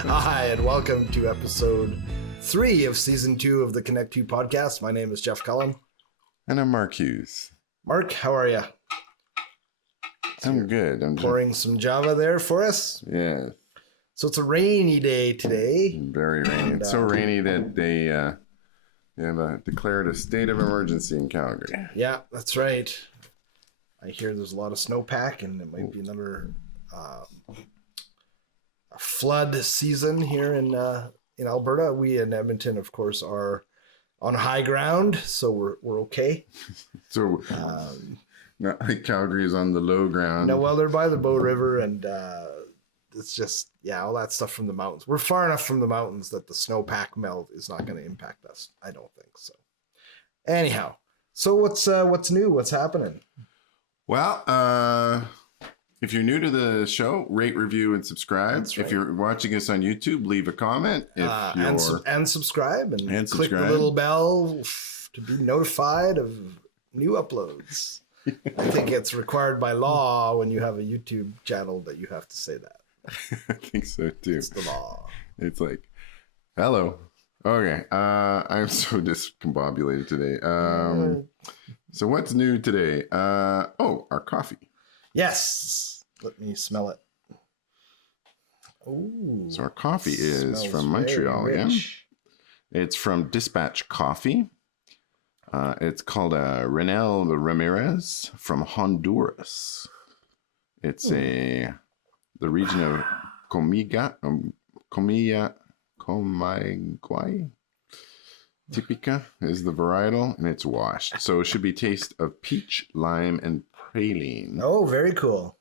Hi, and welcome to episode 3 of season 2 of the Connect2 podcast. My name is Jeff Cullen. And I'm Mark Hughes. Mark, how are you? I'm good. I'm pouring some Java there for us. Yeah. So it's a rainy day today. Very rainy. It's so rainy that they have declared a state of emergency in Calgary. Yeah, that's right. I hear there's a lot of snowpack, and it might be another flood season here in Alberta. We in Edmonton, of course, are on high ground, so we're okay. So Calgary is on the low ground. No, well, they're by the Bow River, and it's just all that stuff from the mountains. We're far enough from the mountains that the snowpack melt is not going to impact us. I don't think so. Anyhow, so what's new? What's happening? Well, if you're new to the show, rate, review, and subscribe. That's right. If you're watching us on YouTube, leave a comment. And subscribe and click the little bell to be notified of new uploads. I think it's required by law when you have a YouTube channel that you have to say that. I think so too. It's the law. It's like, hello. Okay. I'm so discombobulated today. So what's new today? Our coffee. Yes. Let me smell it. Oh. So our coffee is from Montreal again. It's from Dispatch Coffee. It's called Renel Ramirez from Honduras. It's the region of Comilla Typica is the varietal, and it's washed. So it should be taste of peach, lime, and praline. Oh, very cool.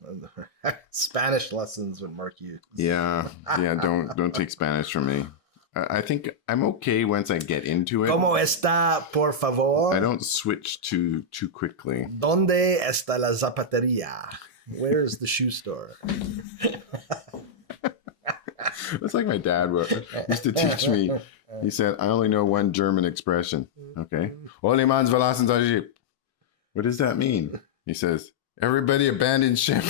Spanish lessons with Mark Hughes. Yeah. Don't take Spanish from me. I think I'm okay once I get into it. ¿Cómo está, por favor? I don't switch too quickly. ¿Dónde está la zapatería? Where is the shoe store? It's like my dad used to teach me. He said, I only know one German expression. Okay. Ole mans verlassen sein Schiff. What does that mean? He says, everybody abandon ship.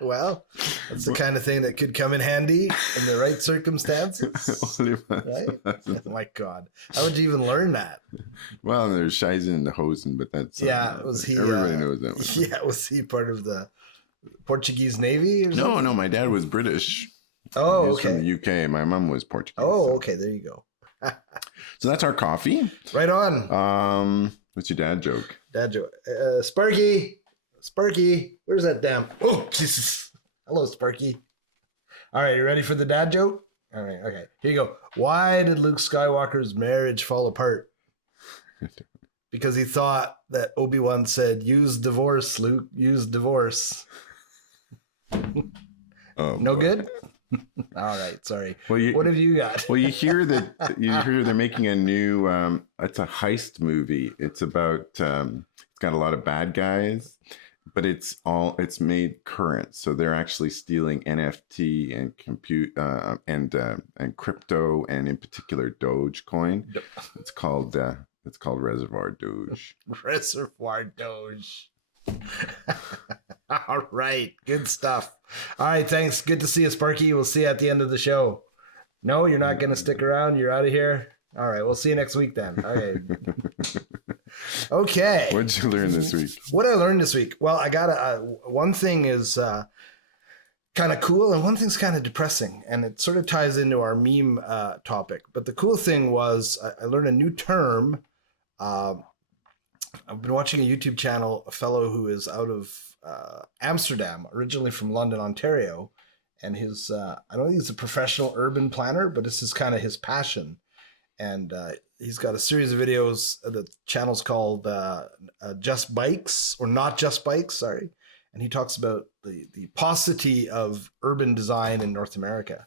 Well, that's the kind of thing that could come in handy in the right circumstances. Right? Oh my God. How would you even learn that? Well, there's Scheisen and the Hosen, but that's... was he... Everybody knows that one. Yeah, was he part of the Portuguese Navy or something? No, my dad was British. Oh, He was okay. from the UK. My mom was Portuguese. Oh, okay. There you go. So that's our coffee. Right on. What's your dad joke? Dad joke. Sparky, where's that damn? Oh, Jesus. Hello, Sparky. All right, you ready for the dad joke? All right, okay. Here you go. Why did Luke Skywalker's marriage fall apart? Because he thought that Obi-Wan said, "Use divorce, Luke. Use divorce." Oh, no good. All right, sorry. Well, what have you got? Well, you hear they're making a new. It's a heist movie. It's about. It's got a lot of bad guys, but it's made current. So they're actually stealing NFT and compute and crypto, and in particular Dogecoin. It's called Reservoir Doge. Reservoir Doge. All right, good stuff. All right, thanks. Good to see you, Sparky. We'll see you at the end of the show. No, you're not going to stick around. You're out of here. All right, we'll see you next week then. Okay. Okay. What did you learn this week? What I learned this week? Well, I got one thing is kind of cool, and one thing's kind of depressing, and it sort of ties into our meme topic. But the cool thing was I learned a new term. I've been watching a YouTube channel, a fellow who is out of Amsterdam, originally from London, Ontario. And his, I don't think he's a professional urban planner, but this is kind of his passion. And he's got a series of videos. The channel's called Just Bikes, or Not Just Bikes, sorry. And he talks about the paucity of urban design in North America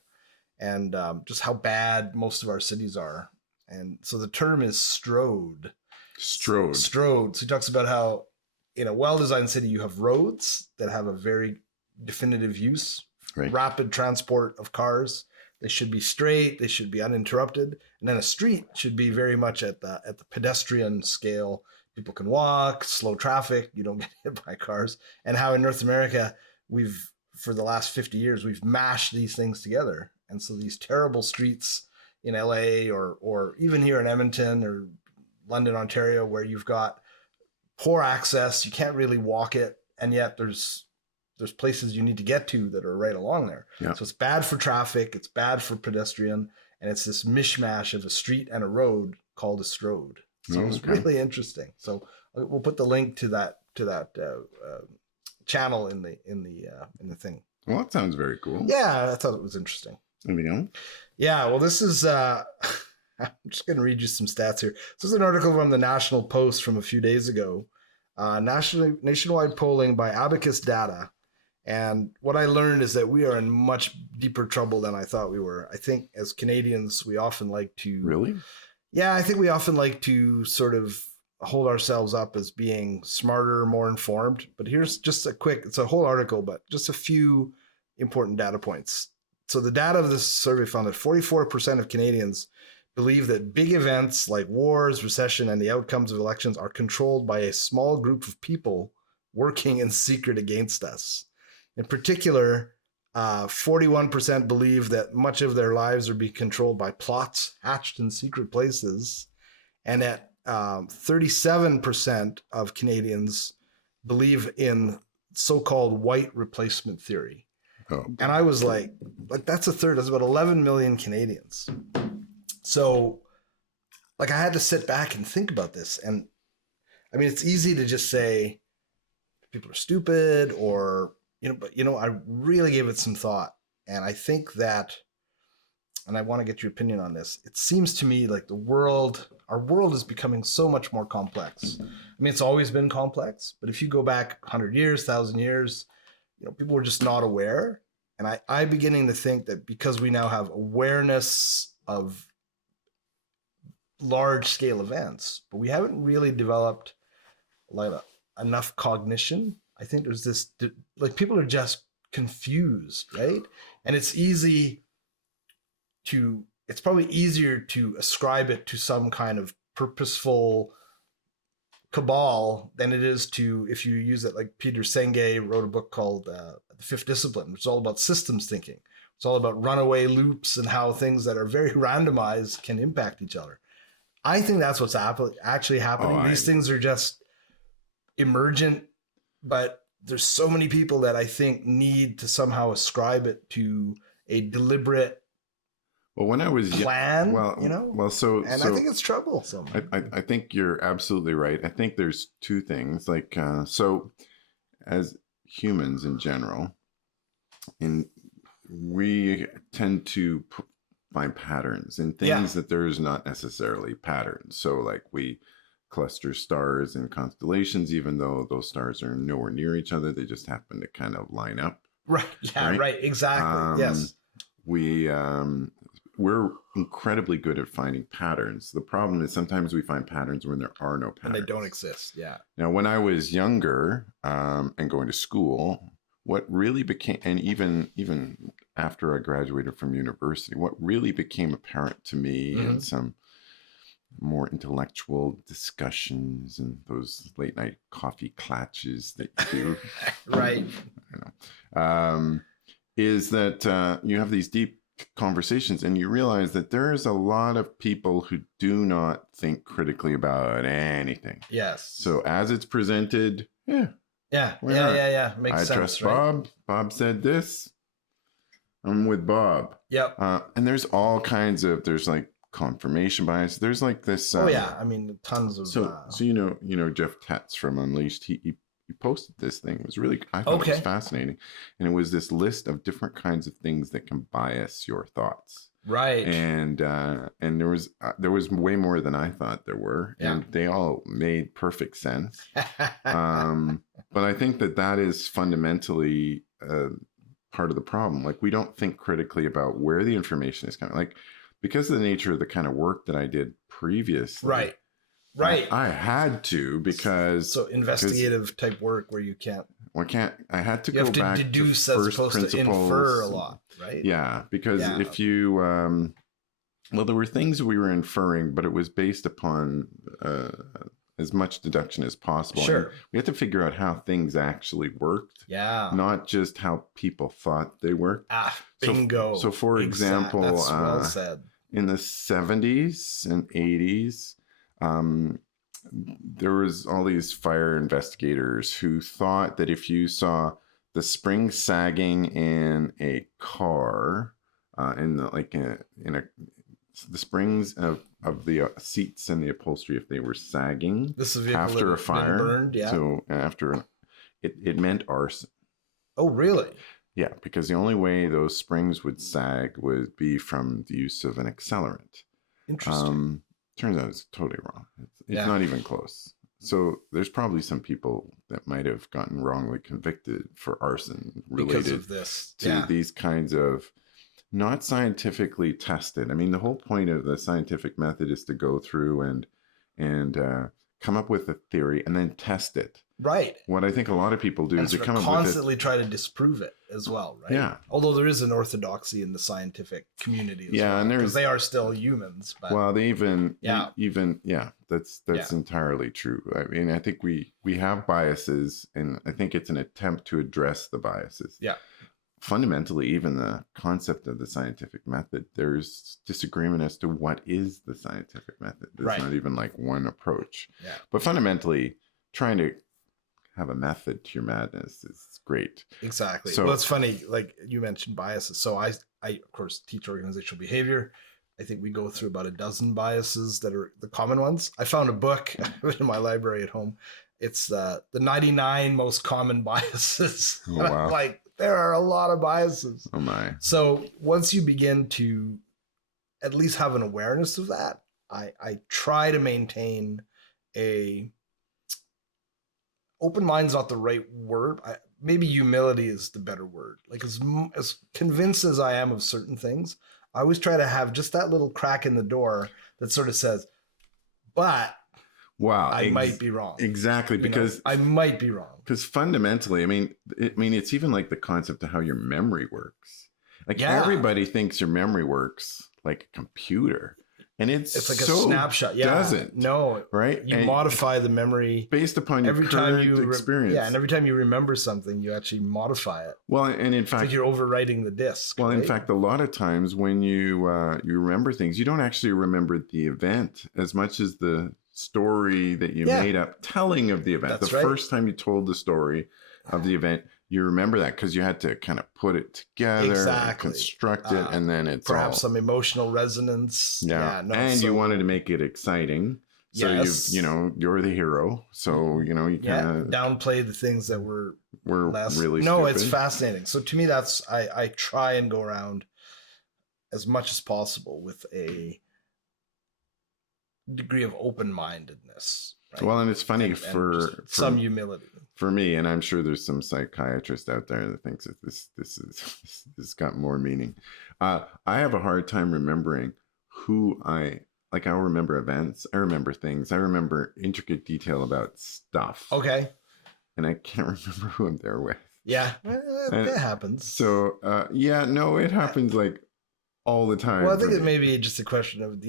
and just how bad most of our cities are. And so the term is strode. Strode. So he talks about how in a well-designed city, you have roads that have a very definitive use, right. Rapid transport of cars. They should be straight. They should be uninterrupted. And then a street should be very much at the pedestrian scale. People can walk, slow traffic. You don't get hit by cars. And how in North America, for the last 50 years, we've mashed these things together. And so these terrible streets in LA or even here in Edmonton or London, Ontario, where you've got poor access, you can't really walk it, and yet there's places you need to get to that are right along there. Yeah. So it's bad for traffic, it's bad for pedestrian, and it's this mishmash of a street and a road called a strode. So it's really interesting. So we'll put the link to that channel in the thing. Well, that sounds very cool. Yeah, I thought it was interesting. Anything else? Yeah, well, this is I'm just going to read you some stats here. This is an article from the National Post from a few days ago. Nationwide polling by Abacus Data. And what I learned is that we are in much deeper trouble than I thought we were. I think as Canadians, we often like to... Really? Yeah, I think we often like to sort of hold ourselves up as being smarter, more informed. But here's just it's a whole article, but just a few important data points. So the data of this survey found that 44% of Canadians believe that big events like wars, recession, and the outcomes of elections are controlled by a small group of people working in secret against us. In particular, 41% believe that much of their lives are being controlled by plots hatched in secret places, and that 37% of Canadians believe in so-called white replacement theory. Oh. And I was like that's a third. That's about 11 million Canadians. So, I had to sit back and think about this. And I mean, it's easy to just say people are stupid or, but I really gave it some thought. And I think that, and I want to get your opinion on this, it seems to me like our world is becoming so much more complex. I mean, it's always been complex, but if you go back 100 years, 1,000 years, people were just not aware. And I'm beginning to think that because we now have awareness of large scale events, but we haven't really developed enough cognition. I think there's this, people are just confused, right? And it's probably easier to ascribe it to some kind of purposeful cabal than it is to, if you use it, like Peter Senge wrote a book called The Fifth Discipline, which is all about systems thinking. It's all about runaway loops and how things that are very randomized can impact each other. I think that's what's actually happening. These things are just emergent, but there's so many people that I think need to somehow ascribe it to a deliberate when I was plan, I think it's troublesome. I think you're absolutely right. I think there's two things, so as humans in general, we tend to find patterns in things that there's not necessarily patterns. So we cluster stars and constellations, even though those stars are nowhere near each other, they just happen to kind of line up. Right. Yeah. Right. Exactly. Yes. We're incredibly good at finding patterns. The problem is sometimes we find patterns when there are no patterns. And they don't exist. Yeah. Now, when I was younger and going to school, what really became, and even after I graduated from university, what really became apparent to me in some more intellectual discussions and those late night coffee clatches that you do, right? Is that you have these deep conversations and you realize that there's a lot of people who do not think critically about anything. Yes. So as it's presented, Yeah. Makes sense. I trust right? Bob. Bob said this. I'm with Bob. Yep. And there's all kinds of, there's confirmation bias. There's this. I mean, tons of. So you know Jeff Tetz from Unleashed. He posted this thing. It was really, I thought it was fascinating, and it was this list of different kinds of things that can bias your thoughts. Right. And there was way more than I thought there were, and they all made perfect sense. But I think that is fundamentally part of the problem. We don't think critically about where the information is coming. Because of the nature of the kind of work that I did previously. Right. I had to, because so investigative type work where you can't. I had to go back to deduce first as opposed principles. To infer a lot, right? Yeah, because if you, there were things we were inferring, but it was based upon as much deduction as possible. Sure. And we have to figure out how things actually worked, Yeah. not just how people thought they worked. Bingo. So for example, that's well said. In the 70s and 80s, there was all these fire investigators who thought that if you saw the spring sagging in a car, the springs of the seats and the upholstery, if they were sagging after a fire, burned, so after it meant arson. Oh, really? Yeah, because the only way those springs would sag would be from the use of an accelerant. Interesting. Turns out it's totally wrong. It's not even close. So there's probably some people that might have gotten wrongly convicted for arson related of this. to these kinds of not scientifically tested. I mean, the whole point of the scientific method is to go through and come up with a theory and then test it. Right. What I think a lot of people do is they come up with constantly try to disprove it as well, right? Yeah. Although there is an orthodoxy in the scientific community as well, and because they are still humans. But they that's entirely true. I mean, I think we have biases, and I think it's an attempt to address the biases. Yeah. Fundamentally, even the concept of the scientific method, there's disagreement as to what is the scientific method. There's not even like one approach. Yeah. But fundamentally, trying to have a method to your madness is great. Exactly. So, well, it's funny, like you mentioned biases. So I of course teach organizational behavior. I think we go through about a dozen biases that are the common ones. I found a book in my library at home. It's the 99 most common biases. Oh, wow. Like, there are a lot of biases. Oh my. So once you begin to at least have an awareness of that, I try to maintain a open mind's not the right word. Maybe humility is the better word. Like as convinced as I am of certain things, I always try to have just that little crack in the door that sort of says, but I might be wrong. Exactly. Because I might be wrong. Because fundamentally, I mean, it's even like the concept of how your memory works. Like everybody thinks your memory works like a computer. And it's like a snapshot. Yeah. Doesn't. No. Right. You modify the memory based upon your current experience. Yeah. And every time you remember something, you actually modify it. Well, and in fact, it's like you're overwriting the disk. Well, in fact, a lot of times when you remember things, you don't actually remember the event as much as the story that you made up telling of the event. That's first time you told the story of the event, you remember that because you had to kind of put it together, and construct it, and then it's perhaps some emotional resonance. Yeah, you wanted to make it exciting. So you're the hero. So you kind of downplay the things that were less. Really stupid. It's fascinating. So to me, that's I try and go around as much as possible with a degree of open-mindedness. Right? Well, and it's funny for some humility for me, and I'm sure there's some psychiatrist out there that thinks that this got more meaning. I have a hard time remembering who I'll remember events. I remember things. I remember intricate detail about stuff. Okay. And I can't remember who I'm there with. Yeah, it happens. So, it happens like all the time. Well, I think it may be just a question of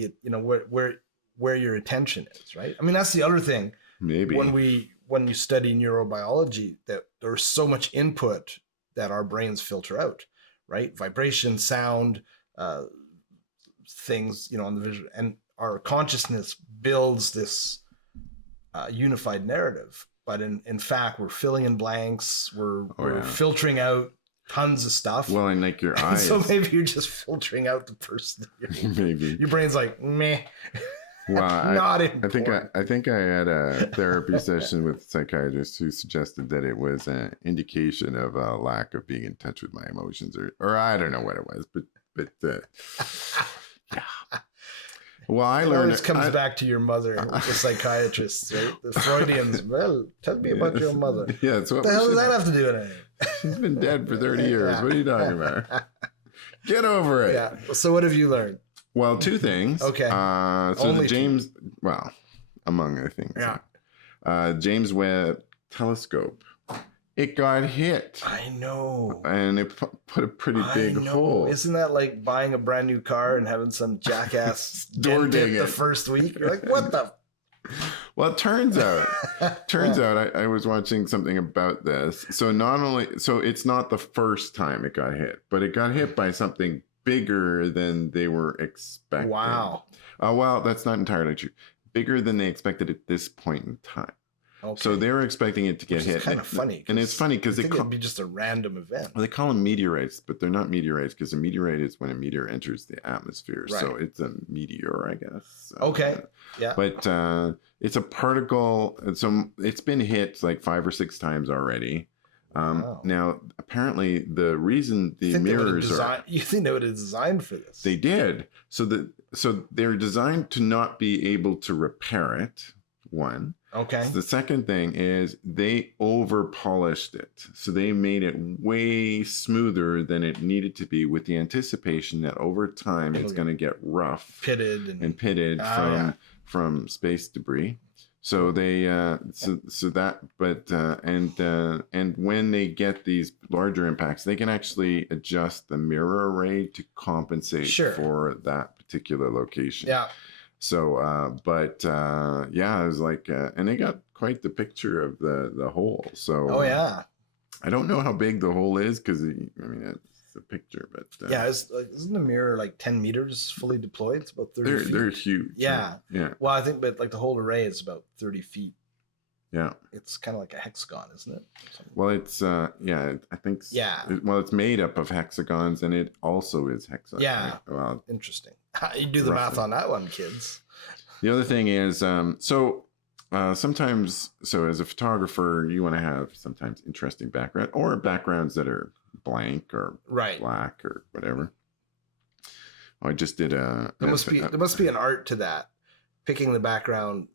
where your attention is, right? I mean, that's the other thing. Maybe when you study neurobiology, that there's so much input that our brains filter out, right? Vibration, sound, things, on the visual, and our consciousness builds this unified narrative. But in fact, we're filling in blanks. We're filtering out tons of stuff. Well, and like your eyes. So maybe you're just filtering out the person. Maybe your brain's like, meh. Well, I think I had a therapy session with a psychiatrist who suggested that it was an indication of a lack of being in touch with my emotions, or I don't know what it was, but yeah. Well, I learned it comes back to your mother, the psychiatrist, right? The Freudians. Well, tell me about your mother. Yeah, what the hell does that have to do with it? She's been dead for 30 years. What are you talking about? Get over it. Yeah. So what have you learned? Well, two things. Okay. So the James, among other things. Yeah. James Webb telescope. It got hit. I know. And it put a pretty big hole. Isn't that like buying a brand new car and having some jackass door dig the first week? You're like, what the? Well, it turns out, I was watching something about this. So not only, so it's not the first time it got hit, but it got hit by something bigger than they were expecting. Wow. Well, that's not entirely true. Bigger than they expected at this point in time. Okay. So they were expecting it to get hit. It's kind of funny. And it's funny because it'd be just a random event. Well, they call them meteorites, but they're not meteorites because a meteorite is when a meteor enters the atmosphere. Right. So it's a meteor, I guess. Okay. Yeah. But it's a particle. And so it's been hit like 5 or 6 times already. Wow. Now, apparently, the reason the mirrors are... You think they would have designed for this? They did. So they're designed to not be able to repair it, one. Okay. So the second thing is they over polished it. So they made it way smoother than it needed to be with the anticipation that over time it's going to get rough. Pitted. And pitted from space debris. So they so that and when they get these larger impacts, they can actually adjust the mirror array to compensate for that particular location. Yeah. So yeah, it was like and they got quite the picture of the hole. So I don't know how big the hole is because I mean it's a picture, but isn't the mirror like 10 meters fully deployed? It's about 30 feet. They're huge. Yeah. Well, I think, but like the whole array is about 30 feet. Yeah. It's kind of like a hexagon, isn't it? Well, it's I think it's made up of hexagons, and it also is hexagon. Yeah. Right? Well, interesting. You do the math on that one, kids. The other thing is sometimes, so as a photographer, you want to have sometimes interesting background or backgrounds that are blank or black or whatever. I just did there must be an art to that, picking the background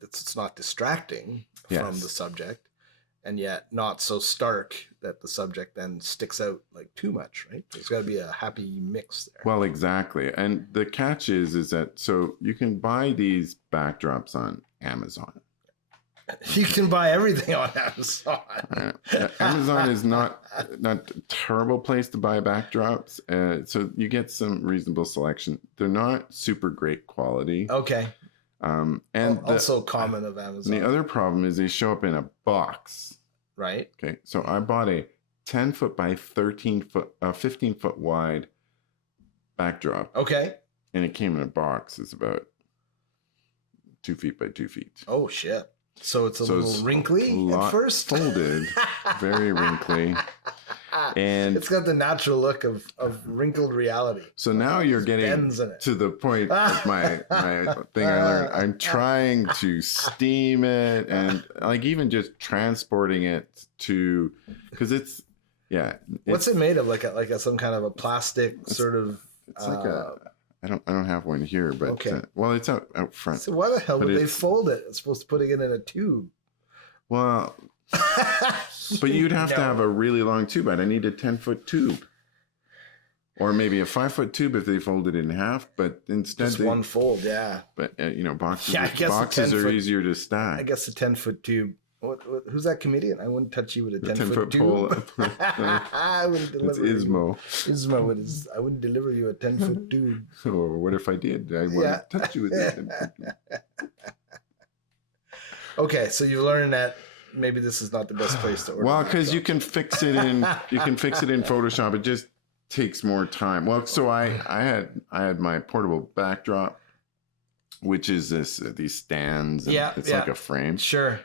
it's not distracting from the subject and yet not so stark that the subject then sticks out like too much, right? There's got to be a happy mix there. Well, exactly. And the catch is that so you can buy these backdrops on Amazon. You can buy everything on Amazon. Amazon is not a terrible place to buy backdrops. So you get some reasonable selection. They're not super great quality. Okay. And also common of Amazon. The other problem is they show up in a box. Right. Okay. So I bought a 10 foot by 15 foot wide backdrop. Okay. And it came in a box. It's about 2 feet by 2 feet. Oh shit. So it's a little wrinkly at first. Folded, very wrinkly. And it's got the natural look of wrinkled reality. So now you're getting to the point of my thing I learned. I'm trying to steam it and like even just transporting it to, because it's what's it made of? Like some kind of a plastic sort of. It's like I don't have one here, but well, it's out front. So why the hell would they fold it? It's supposed to put it in a tube. Well, but you'd have to have a really long tube. I need a 10-foot tube, or maybe a 5-foot tube if they fold it in half. But instead, just one fold, But boxes. Boxes are easier to stack. I guess a 10-foot tube. Who's that comedian? I wouldn't touch you with a 10-foot tube. I wouldn't deliver. It's Ismo. Ismo I wouldn't deliver you a 10-foot tube. Or what if I did? I wouldn't touch you with a 10-foot tube. Okay, so you learned that maybe this is not the best place to order. Well, because you can fix it in Photoshop. It just takes more time. Well, so I had my portable backdrop, which is these stands. And it's like a frame. Sure.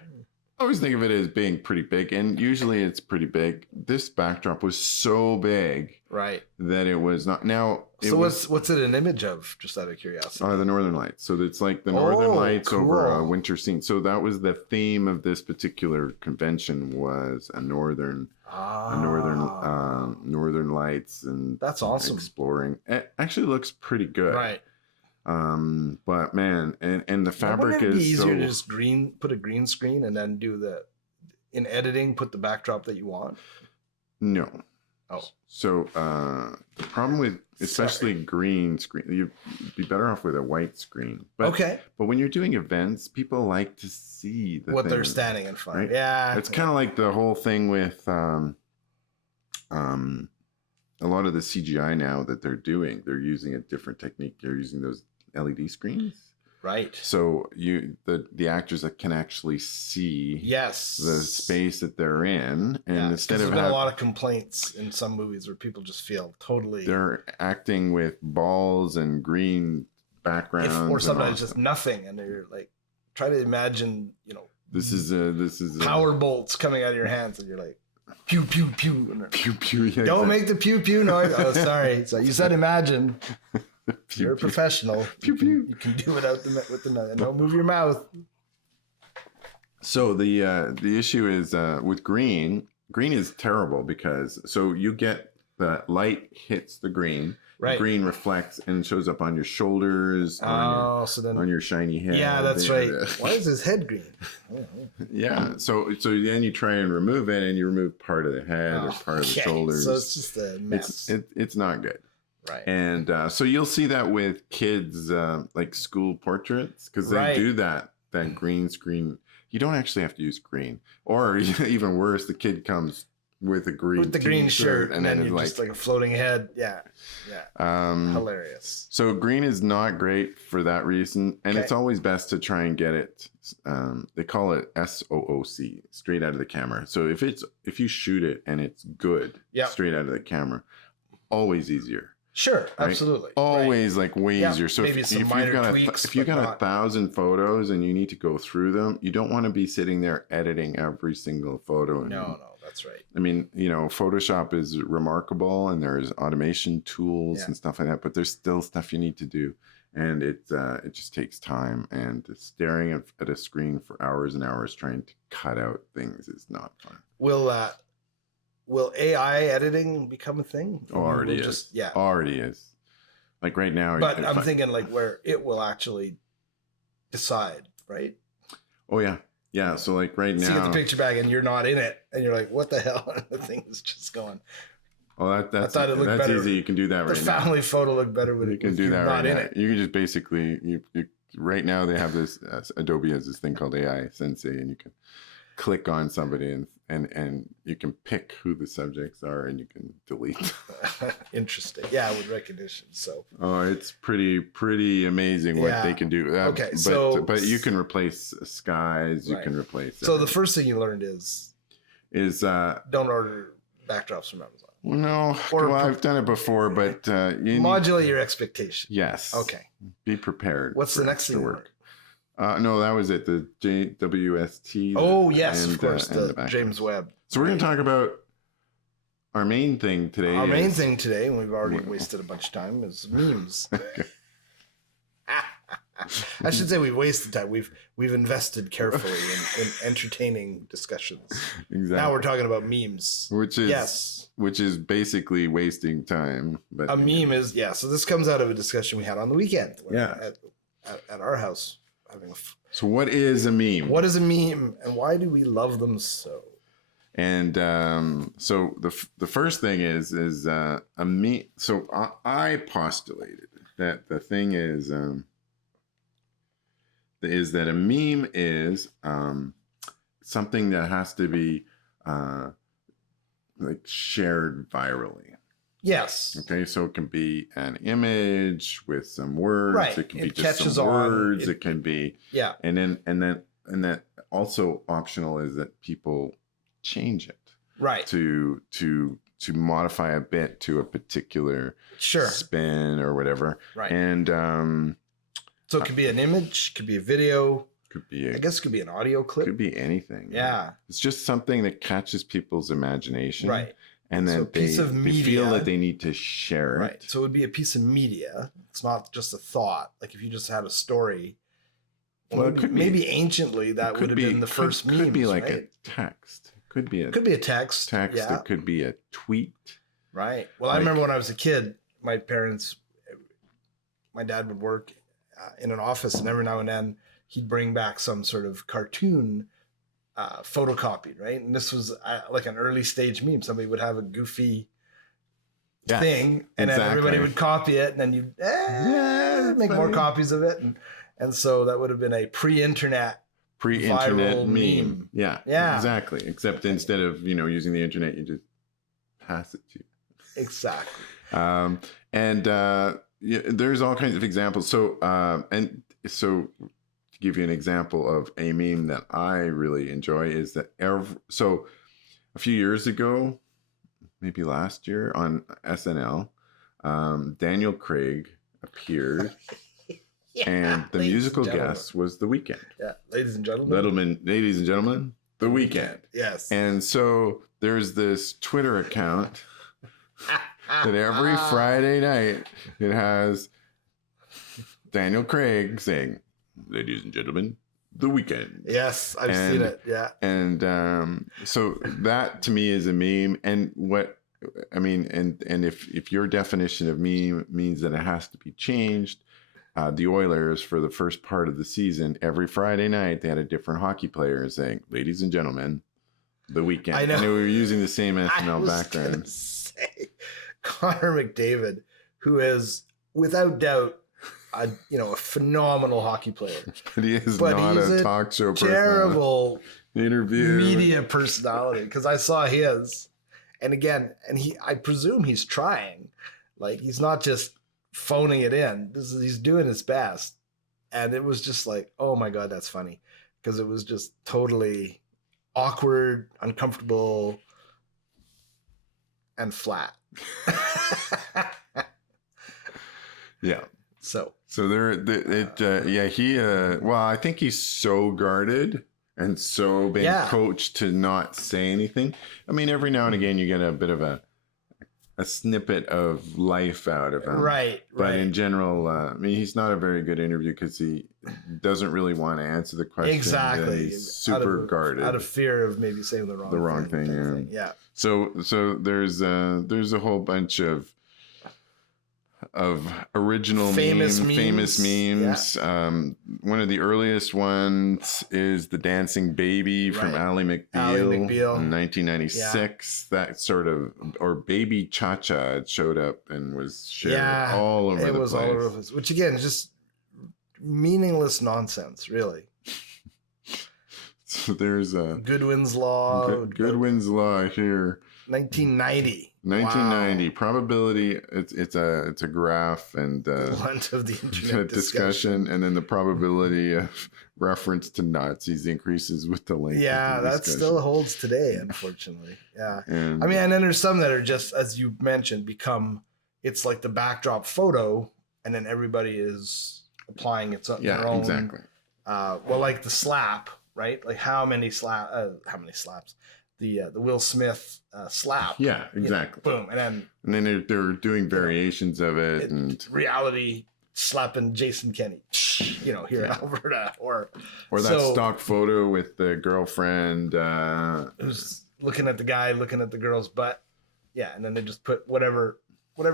I always think of it as being pretty big, and usually it's pretty big. This backdrop was so big, that it was not. Now, what's it an image of? Just out of curiosity. The Northern Lights. So it's like the Northern Lights over a winter scene. So that was the theme of this particular convention was a northern lights, and that's awesome. Exploring. It actually looks pretty good. Right. But man, and the fabric Wouldn't it be is easier to just put a green screen and then in editing put the backdrop that you want? No. Oh. So the problem with especially green screen, you'd be better off with a white screen. But, But when you're doing events, people like to see what they're standing in front. Right? Yeah. It's kind of like the whole thing with a lot of the CGI now that they're doing. They're using a different technique. They're using those LED screens. Right. So the actors that can actually see Yes. the space that they're in, and instead there's of been a lot of complaints in some movies where people just feel totally they're acting with balls and green backgrounds, or sometimes just nothing, and they're like, try to imagine, this is power bolts coming out of your hands, and you're like, pew pew pew, and pew pew. Yeah, don't make the pew pew noise. Oh, sorry. So you said imagine. Pew, You're a pew. professional. Pew pew. You can do it with the and don't move your mouth. So the issue is with green. Green is terrible because you get the light hits the green. Right. The green reflects and shows up on your shoulders, on your shiny head. Yeah, that's right. Why is his head green? Yeah. So then you try and remove it, and you remove part of the head or part of the shoulders. So it's just a mess. It's not good. Right. And so you'll see that with kids, like school portraits, because they do that green screen. You don't actually have to use green, or even worse, the kid comes with a green shirt, and then you're just like a floating head. Yeah. Hilarious. So green is not great for that reason, and it's always best to try and get it. They call it SOOC, straight out of the camera. So if you shoot it and it's good, straight out of the camera, always easier. Sure, absolutely. Always like way easier. So maybe if you've got 1,000 photos and you need to go through them, you don't want to be sitting there editing every single photo. No, that's right. I mean, Photoshop is remarkable, and there's automation tools and stuff like that, but there's still stuff you need to do, and it just takes time. And staring at a screen for hours and hours trying to cut out things is not fun. Will AI editing become a thing? Already is. Like right now. But I'm thinking like where it will actually decide, right? Oh yeah. Yeah. So like right now. So you get the picture back and you're not in it, and you're like, what the hell? And the thing is just going. Oh, that's better. Easy. You can do that right now. The family photo looked better when you can do that right now. You can just basically you right now they have this Adobe has this thing called AI Sensei, and you can click on somebody and you can pick who the subjects are, and you can delete. Interesting. Yeah, with recognition. So it's pretty amazing what they can do. Okay, but you can replace skies. You can replace. So the first thing you learned is don't order backdrops from Amazon. No, I've done it before, but you modulate your expectations. Yes. Okay. Be prepared. What's the next thing you learned? No, that was it. The JWST. Oh, yes, of course. The James Webb. So we're going to talk about our main thing today. Our main thing today, and we've already wasted a bunch of time, is memes. I should say we've wasted time. We've invested carefully in entertaining discussions. Exactly. Now we're talking about memes. Which is basically wasting time. But a meme is, so this comes out of a discussion we had on the weekend. At our house. So what is a meme? What is a meme, and why do we love them so? And so the first thing is a meme. So I postulated that the thing is that a meme is something that has to be like shared virally. Yes. Okay, so it can be an image with some words. Right. It can be just some words. It can be and then also optional is that people change it. Right. To modify a bit to a particular spin or whatever. Right. And so it could be an image, could be a video. I guess it could be an audio clip. Could be anything. Yeah. It's just something that catches people's imagination. Right. And then they feel that they need to share it. Right. So it would be a piece of media. It's not just a thought. Like if you just had a story. Well, maybe anciently that would have been the first meme. Could be like a text. Could be a text. It could be a tweet. Right. Well, I remember when I was a kid, my dad would work in an office, and every now and then he'd bring back some sort of cartoon photocopied, right? And this was like an early stage meme. Somebody would have a goofy thing, and then everybody would copy it, and then you'd make more copies of it, and so that would have been a pre-internet meme. Yeah, exactly. Except instead of using the internet, you just pass it to you. Exactly. And there's all kinds of examples. So so to give you an example of a meme that I really enjoy is that so a few years ago, maybe last year on SNL, Daniel Craig appeared, Yeah, and the ladies musical and gentlemen. guest was The Weeknd. Yeah, ladies and gentlemen. Ladies and gentlemen, The Weeknd. Yes. And so there's this Twitter account that every Friday night it has Daniel Craig saying, "Ladies and gentlemen, The Weeknd." Yes, I've seen it. Yeah. And so that to me is a meme. And what I mean, and if your definition of meme means that it has to be changed, the Oilers for the first part of the season, every Friday night they had a different hockey player saying, "Ladies and gentlemen, The Weeknd." I know. And they were using the same I SNL was background. gonna say, Connor McDavid, who is without doubt a phenomenal hockey player, But he is but not he's a talk show terrible interview media personality, because I saw his, and again, I presume he's trying, like he's not just phoning it in. He's doing his best, and it was just like, oh my god, that's funny, because it was just totally awkward, uncomfortable, and flat. Yeah. So well, I think he's so guarded and so been coached to not say anything. I mean, every now and again you get a bit of a snippet of life out of him. Right. But in general, I mean, he's not a very good interview because he doesn't really want to answer the question. Exactly. He's super guarded. Out of fear of maybe saying the wrong thing. Yeah. So there's a whole bunch of original famous memes. Yeah. One of the earliest ones is the dancing baby from Ally McBeal in 1996. Yeah. That sort of, or Baby Cha-Cha showed up and was shared all over the place. It was all over the place, which again, just meaningless nonsense, really. So there's a Goodwin's Law. Goodwin's Law here. 1990. 1990 probability. It's a graph and blunt of the internet discussion, and then the probability of reference to Nazis increases with the length. Yeah, of the that still holds today, unfortunately. Yeah, and then there's some that are just, as you mentioned, it's like the backdrop photo, and then everybody is applying it on their own. Exactly. Well, like the slap, right? Like how many slaps? The Will Smith slap. Yeah, exactly. Boom, and then they're doing variations of it, and reality slapping Jason Kenney. Here in Alberta, or that stock photo with the girlfriend who's looking at the guy looking at the girl's butt. Yeah, and then they just put whatever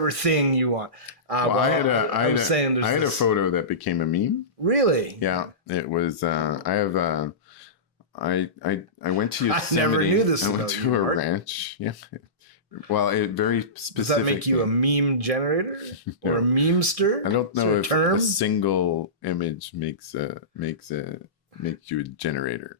thing you want. I had a photo that became a meme. Really? Yeah, it was. I went to Yosemite. I never knew this. I went to a ranch. Yeah. Well, it very specific. Does that make you a meme generator or a memester? I don't know if a single image makes you a generator.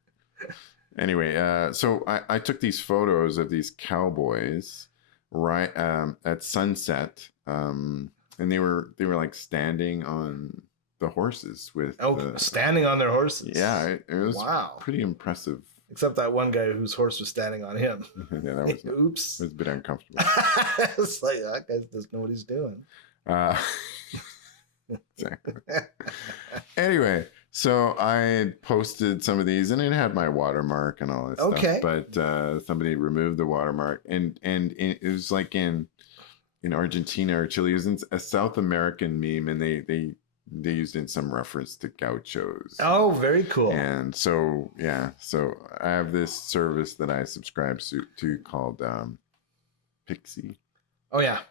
Anyway, so I took these photos of these cowboys right at sunset, and they were like standing on the horses with standing on their horses. Yeah, it was pretty impressive. Except that one guy whose horse was standing on him. Yeah, that was oops. It was a bit uncomfortable. It's like that guy doesn't know what he's doing. Exactly. Anyway, so I posted some of these, and it had my watermark and all that stuff. But somebody removed the watermark, and it was like in Argentina or Chile. It was a South American meme, and they used in some reference to gauchos. Oh, very cool. And so I have this service that I subscribe to called Pixie. Oh yeah.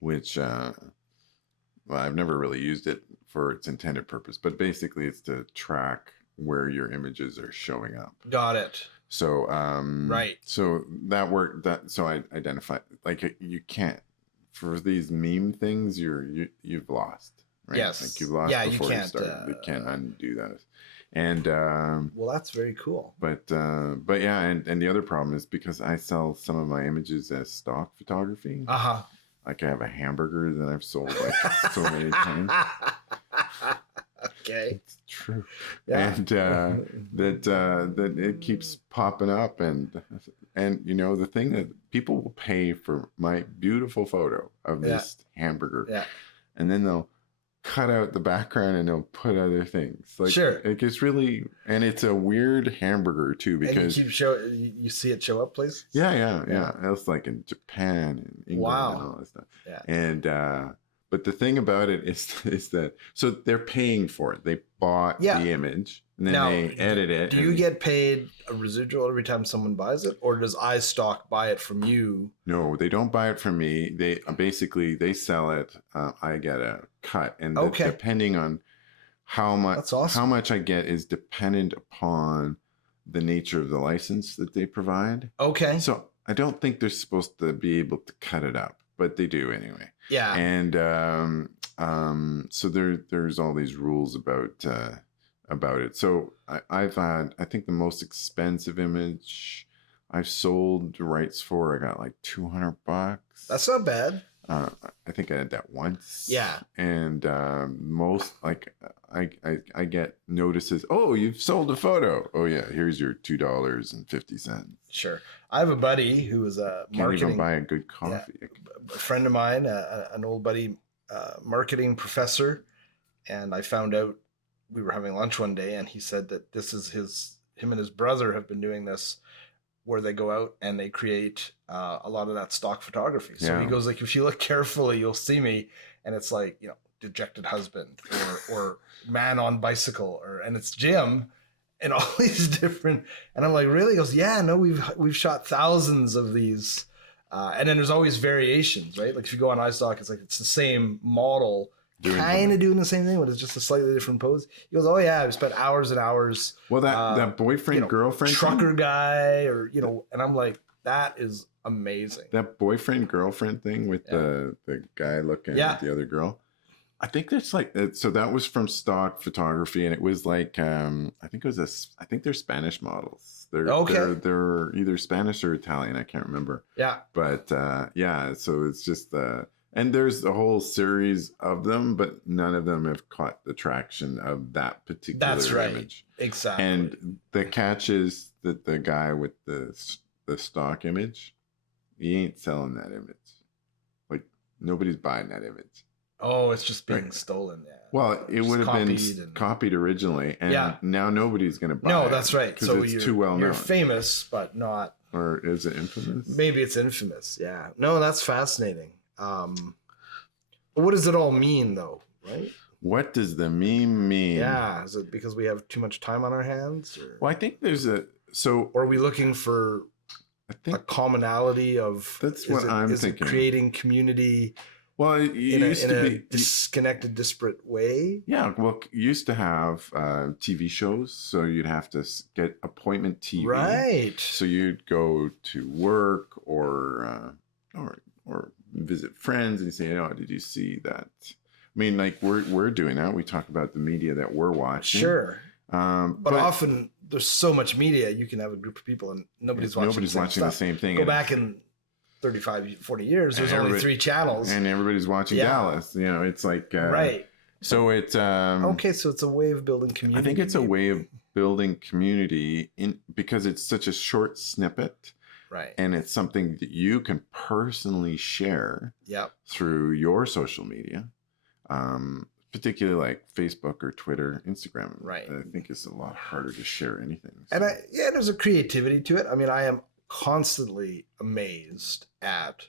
Which I've never really used it for its intended purpose, but basically it's to track where your images are showing up. Got it. So right. So that worked. So I identified, like, you can't, for these meme things, you've lost. Right? Yes. Like you've lost before you start. You can't undo that. And well, that's very cool. But yeah, and the other problem is because I sell some of my images as stock photography. Like I have a hamburger that I've sold like so many times. Okay. It's true. Yeah. And that it keeps popping up, and the thing that people will pay for my beautiful photo of Yeah. this hamburger, Yeah. and then they'll cut out the background and they'll put other things. Like, Sure. it gets really, and it's a weird hamburger too, because and you see it show up places. yeah. It's like in Japan and England and all that stuff. Yeah. And but the thing about it is that, so they're paying for it. They bought the image, and then they edit it. Do you get paid a residual every time someone buys it, or does iStock buy it from you? No, they don't buy it from me. They basically they sell it. I get a cut, and depending on how much That's awesome. how much I get is dependent upon the nature of the license that they provide. Okay. So I don't think they're supposed to be able to cut it up, but they do anyway. Yeah. And so there's all these rules about it. So I've had, I think the most expensive image I've sold rights for, I got like $200. That's not bad. I think I did that once. Yeah. And most, like, I get notices. Oh, you've sold a photo. Oh yeah, here's your $2.50. Sure. I have a buddy who is a marketing. Can't even buy a good coffee. Yeah, a friend of mine, an old buddy, marketing professor, and I found out, we were having lunch one day, and he said that this is him and his brother have been doing this, where they go out and they create a lot of that stock photography. So he goes, like, if you look carefully, you'll see me, and it's like, dejected husband or man on bicycle, and it's Jim, and all these different. And I'm like, really? He goes, yeah, no, we've shot thousands of these, and then there's always variations, right? Like if you go on iStock, it's like it's the same model. Kind of doing the same thing, but it's just a slightly different pose. He goes, oh yeah, I've spent hours and hours. Well, that boyfriend girlfriend trucker thing? Guy, or and I'm like, that is amazing. That boyfriend girlfriend thing with the guy looking at the other girl. I think that's like, so that was from stock photography, and it was like I think they're Spanish models. They're either Spanish or Italian. I can't remember. Yeah. But so it's just and there's a whole series of them, but none of them have caught the traction of that particular image. Exactly. And the catch is that the guy with the stock image, he ain't selling that image. Like, nobody's buying that image. Oh, it's just being stolen. Yeah. Well, it would have been copied originally, and now nobody's going to buy it. No, that's right. Because it's too well known. You're famous, but not. Or is it infamous? Maybe it's infamous. Yeah. No, that's fascinating. What does it all mean, though? Right? What does the meme mean? Yeah. Is it because we have too much time on our hands? Or? Well, I think there's or are we looking for a commonality of? That's what I'm thinking. It creating community. Well, it used to be disconnected, disparate way. Yeah, well, you used to have TV shows, so you'd have to get appointment TV. Right. So you'd go to work or visit friends and say, "Oh, did you see that?" I mean, like we're doing that. We talk about the media that we're watching. Sure. But often there's so much media, you can have a group of people and nobody's watching the same thing. Go back in 35, 40 years, there's only 3 channels. And everybody's watching Dallas. It's like... right. So it's... okay, so it's a way of building community. I think it's a way of building community because it's such a short snippet. Right. And it's something that you can personally share through your social media. Particularly like Facebook or Twitter, Instagram. Right. I think it's a lot harder to share anything. So. And there's a creativity to it. I mean, I am constantly amazed at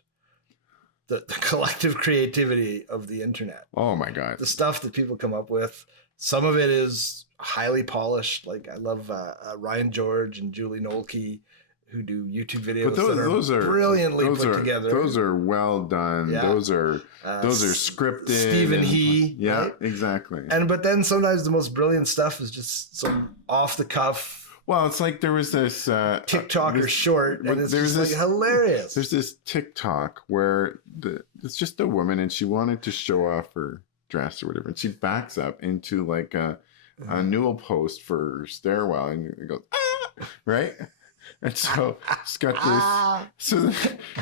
the collective creativity of the internet. Oh my God. The stuff that people come up with. Some of it is highly polished. Like I love Ryan George and Julie Nolke, who do YouTube videos those are brilliantly put together. Those are well done. Yeah. Those are scripted. Stephen He. Yeah, right? Exactly. But then sometimes the most brilliant stuff is just some off the cuff. Well, it's like there was this TikToker short, and it's just like hilarious. There's this TikTok where it's just a woman, and she wanted to show off her dress or whatever, and she backs up into like a newel post for her stairwell, and it goes right. And so it's got this.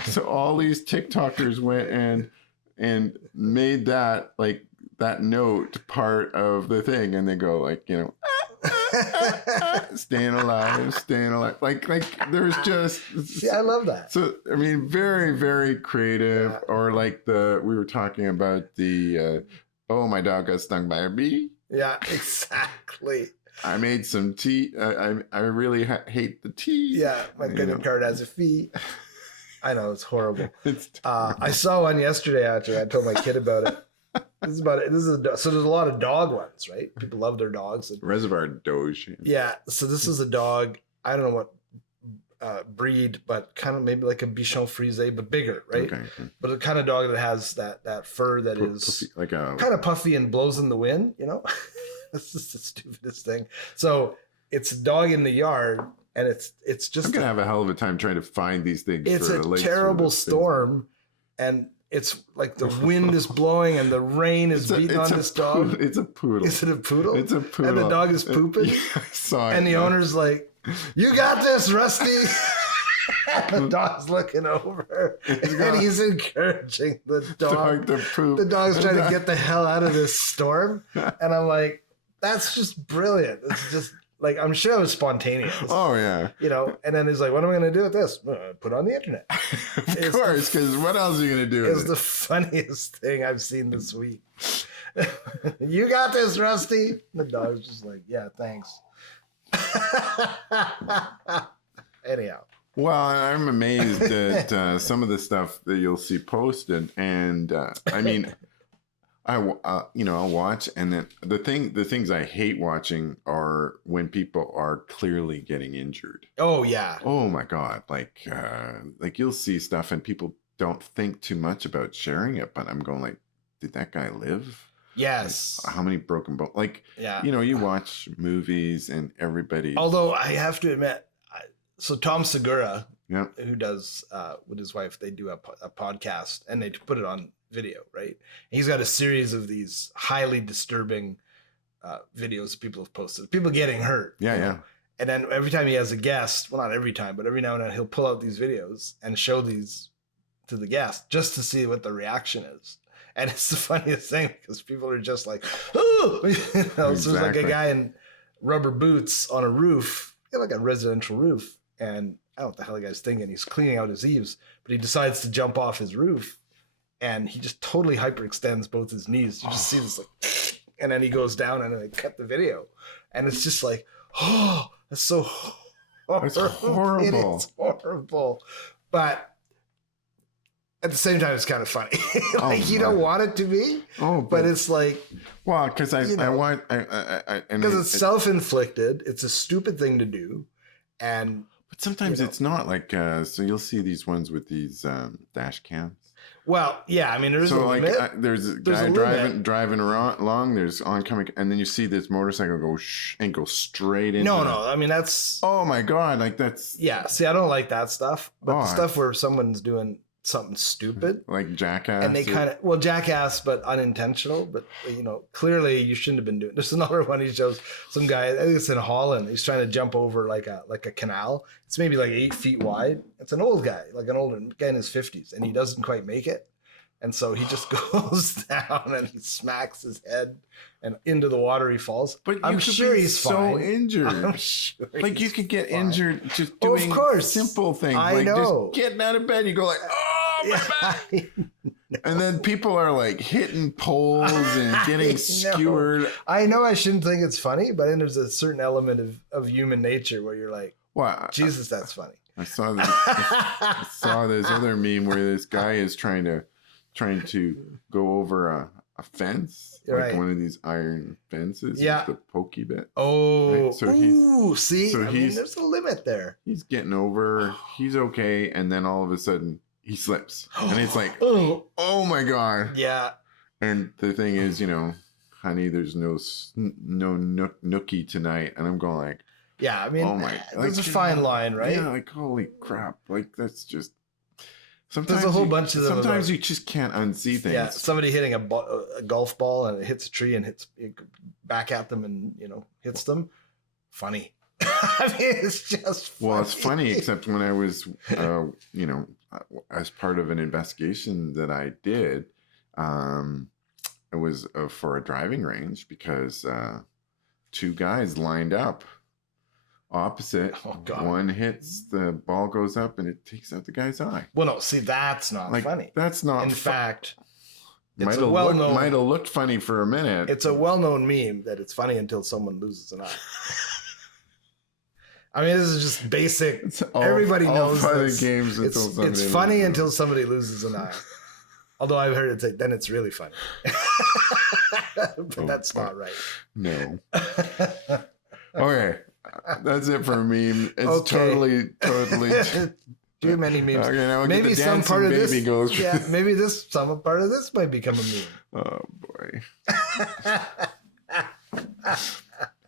So all these TikTokers went and made that like that note part of the thing, and they go like, staying alive. Like there's just. See, I love that. So I mean, very, very creative. Yeah. Or like we were talking about the oh, my dog got stung by a bee. Yeah, exactly. I made some tea. I really hate the tea. Yeah, my credit card has a fee. I know, it's horrible. I saw one yesterday, actually. I told my kid about it. This is about it. So there's a lot of dog ones, right? People love their dogs. Reservoir Doge. Yeah. So this is a dog. I don't know what breed, but kind of maybe like a Bichon Frise, but bigger, right? Okay. But the kind of dog that has that fur that is puffy, like a kind of puffy and blows in the wind. That's just the stupidest thing. So it's a dog in the yard. And it's just I'm gonna have a hell of a time trying to find these things. It's a terrible storm, and it's like the wind is blowing and the rain is beating on this dog. It's a poodle. Is it a poodle? It's a poodle. And the dog is pooping. Yeah, I saw it. And the owner's like, "You got this, Rusty." And the dog's looking over, and he's encouraging the dog to poop. The dog's trying to get the hell out of this storm, and I'm like, "That's just brilliant." It's just. Like, I'm sure it was spontaneous. Oh, yeah. And then he's like, what am I going to do with this? Put it on the internet. Of course, because what else are you going to do with it? It's the funniest thing I've seen this week. You got this, Rusty. The dog's just like, yeah, thanks. Anyhow. Well, I'm amazed at some of the stuff that you'll see posted. And, I mean... I'll watch, and then the things I hate watching are when people are clearly getting injured. Oh yeah. Oh my God. Like you'll see stuff and people don't think too much about sharing it, but I'm going like, did that guy live? Yes. Like, how many broken bones? Like, yeah. You watch movies and everybody. Although I have to admit, so Tom Segura, yeah, who does with his wife, they do a podcast and they put it on video, right? And he's got a series of these highly disturbing videos people have posted, people getting hurt. Yeah. And then every time he has a guest, well, not every time, but every now and then he'll pull out these videos and show these to the guest just to see what the reaction is. And it's the funniest thing because people are just like, oh, Exactly. So there's like a guy in rubber boots on a roof, like a residential roof. And I don't know what the hell the guy's thinking. He's cleaning out his eaves, but he decides to jump off his roof. And he just totally hyperextends both his knees. You just see this like, and then he goes down and then they cut the video. And it's just like, oh, that's so horrible. It's horrible. It's horrible. But at the same time, it's kind of funny. You don't want it to be. Oh, but it's like. Well, because I want. Because it's self-inflicted. It's a stupid thing to do. But sometimes it's not like, so you'll see these ones with these dash cams. Well, yeah, I mean, there's a limit. There's a guy driving along. There's oncoming, and then you see this motorcycle go and go straight into. No, I mean that's. Oh my God! Like that's. Yeah, see, I don't like that stuff. But the stuff where someone's doing something stupid, like jackass, and they kind of jackass, but unintentional. But clearly you shouldn't have been doing. There's another one. He shows some guy. I think it's in Holland. He's trying to jump over like a canal. It's maybe like 8 feet wide. It's an old guy, like an older guy in his 50s, and he doesn't quite make it. And so he just goes down and he smacks his head and into the water he falls. But I'm sure he's so fine. injured. I'm sure like you could get fine. Injured just doing simple things. I know. Just getting out of bed, you go like, oh my back. And then people are like hitting poles and getting skewered. I know I shouldn't think it's funny, but then there's a certain element of human nature where you're like, wow, Jesus, that's funny. I saw this other meme where this guy is trying to go over a fence, like one of these iron fences. Yeah, with the pokey bit. Oh, right? So mean, there's a limit there. He's getting over. He's okay, and then all of a sudden he slips, and it's like, oh my God. Yeah. And the thing is, honey, there's no nookie tonight, and I'm going like, yeah, I mean, oh my, there's a fine line, right? Yeah, like holy crap, like that's just. Sometimes there's a whole bunch of them. Sometimes you just can't unsee things. Yeah, somebody hitting a golf ball and it hits a tree and hits back at them and hits them. Funny. I mean, it's just funny. Well, it's funny, except when I was, as part of an investigation that I did, it was for a driving range because two guys lined up opposite. Oh, God. One hits, the ball goes up, and it takes out the guy's eye. Well, no, see, that's not funny. That's not. In fact, might have looked funny for a minute. It's a well-known meme that it's funny until someone loses an eye. I mean, this is just basic. Everybody knows this. Games it's funny until somebody loses an eye. Although I've heard it say, then it's really funny. But that's not right. No. Okay. That's it for a meme. It's totally. Too many memes. Okay, now maybe some part of this. Goes. Yeah, maybe some part of this might become a meme. Oh boy.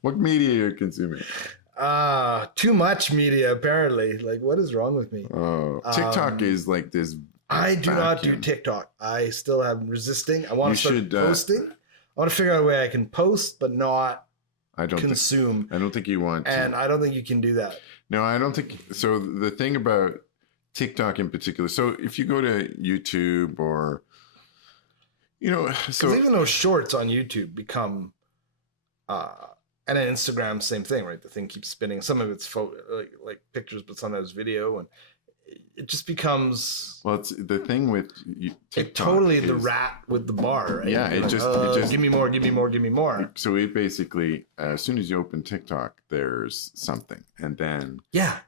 What media are you consuming? Too much media apparently. Like, what is wrong with me? TikTok is like this. I do not do TikTok. I still am resisting. I want to start posting. I want to figure out a way I can post, but not consume. I don't think you want to. And I don't think you can do that. No, I don't think so. The thing about TikTok in particular, so if you go to YouTube or, so even those shorts on YouTube become, and then Instagram, same thing, right? The thing keeps spinning. Some of it's like pictures, but sometimes video, and it just becomes. Well, it's the thing with TikTok. The rat with the bar, right? Yeah, it just give me more, give me more, give me more. So it basically, as soon as you open TikTok, there's something, and then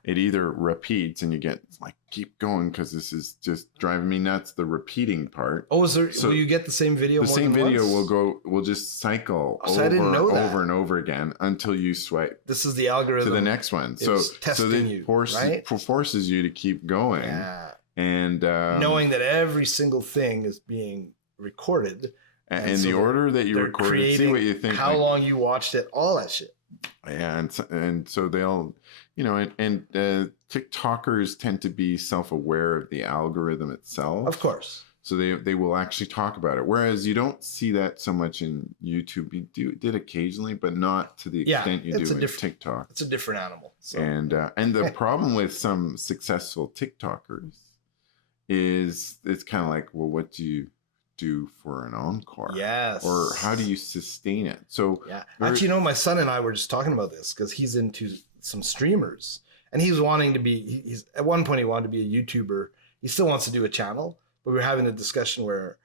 it either repeats, and you get like keep going because this is just driving me nuts. The repeating part. Oh, will you get the same video? The same video will just cycle over and over again until you swipe. This is the algorithm to the next one. So it forces you to keep going. Yeah. And knowing that every single thing is being recorded. And so the order that you recorded, see what you think. How long you watched it, all that shit. Yeah, and so they'll, TikTokers tend to be self-aware of the algorithm itself. Of course. So they will actually talk about it. Whereas you don't see that so much in YouTube. You did occasionally, but not to the extent you do in TikTok. It's a different animal. So. And the problem with some successful TikTokers is it's kind of like, well, what do you do for an encore? Yes. Or how do you sustain it? So actually, my son and I were just talking about this because he's into some streamers and he's wanting to be. He's at one point he wanted to be a YouTuber. He still wants to do a channel, but we were having a discussion where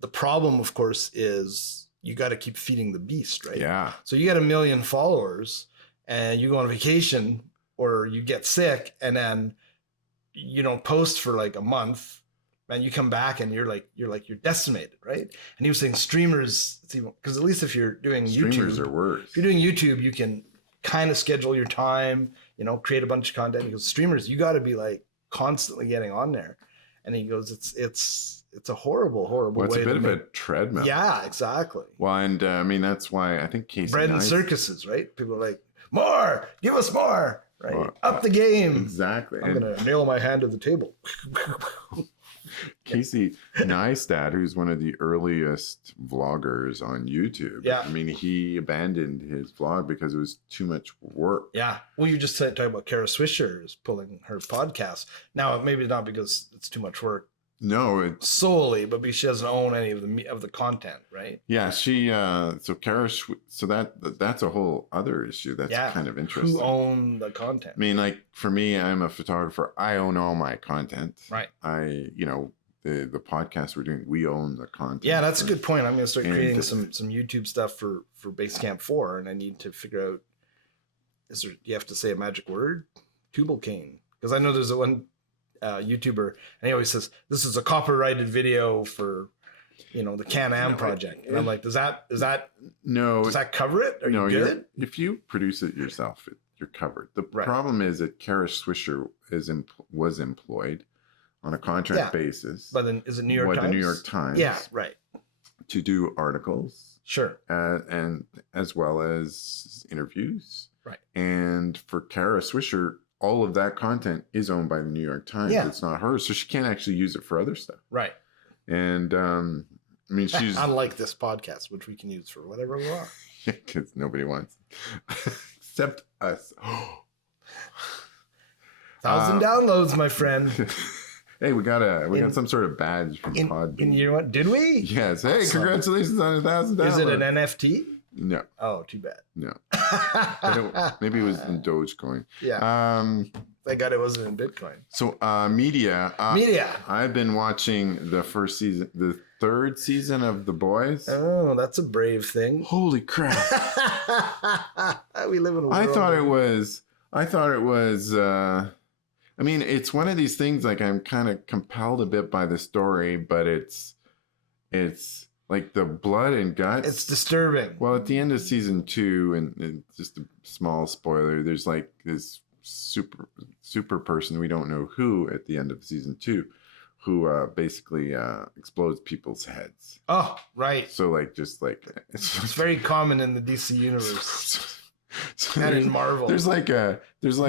the problem, of course, is you got to keep feeding the beast, right? Yeah. So you got 1 million followers, and you go on vacation or you get sick, and then you don't post for like a month, and you come back and you're decimated, right? And he was saying streamers, because at least if you're doing streamers YouTube, are worse. If you're doing YouTube, you can kind of schedule your time, create a bunch of content. He goes, streamers, you got to be like constantly getting on there. And he goes, it's a horrible way. It's a bit of a treadmill. Yeah, exactly. Well, and I mean that's why I think Casey bread and circuses, right? People are like, more, give us more. Right, up the game. Exactly. I'm gonna nail my hand to the table. Casey Neistat, who's one of the earliest vloggers on YouTube. Yeah. I mean, he abandoned his vlog because it was too much work. Yeah. Well, you just talking about Kara Swisher is pulling her podcast now. Maybe not because it's too much work. No, it's solely, but because she doesn't own any of the content, right? Yeah, she. So Kara. So that's a whole other issue. That's kind of interesting. Who own the content? I mean, like for me, I'm a photographer. I own all my content. Right. The podcast we're doing, we own the content. Yeah, that's a good point. I'm going to start creating some YouTube stuff for Basecamp 4, and I need to figure out. You have to say a magic word? Tubal cane, because I know there's one YouTuber, and he always says this is a copyrighted video for the Can-Am project, and I'm like, does that cover it? Are you good? If you produce it yourself, you're covered. The problem is that Kara Swisher was employed on a contract basis. But then is it New York Times? The New York Times. Yeah, right. To do articles. Sure. And as well as interviews. Right. And for Kara Swisher, all of that content is owned by the New York Times. Yeah. It's not hers. So she can't actually use it for other stuff. Right. And I mean, she's unlike this podcast, which we can use for whatever we want. Because nobody wants except us. 1,000 downloads, my friend. Hey, we got some sort of badge from Podbean. In year one, did we? Yes. Hey, congratulations on 1,000 downloads. Is it an NFT? No. Oh, too bad. No. Maybe it was in Dogecoin. Yeah. Thank God it wasn't in Bitcoin. So, media. Media. I've been watching the third season of The Boys. Oh, that's a brave thing. Holy crap! We live in a world. I thought it was. I mean, it's one of these things. Like, I'm kind of compelled a bit by the story, but it's like the blood and guts. It's disturbing. Well, at the end of season 2, and just a small spoiler, there's like this super person, we don't know who, at the end of season 2, who basically explodes people's heads. Oh, right. So it's very common in the DC universe. So and in Marvel, there's like I think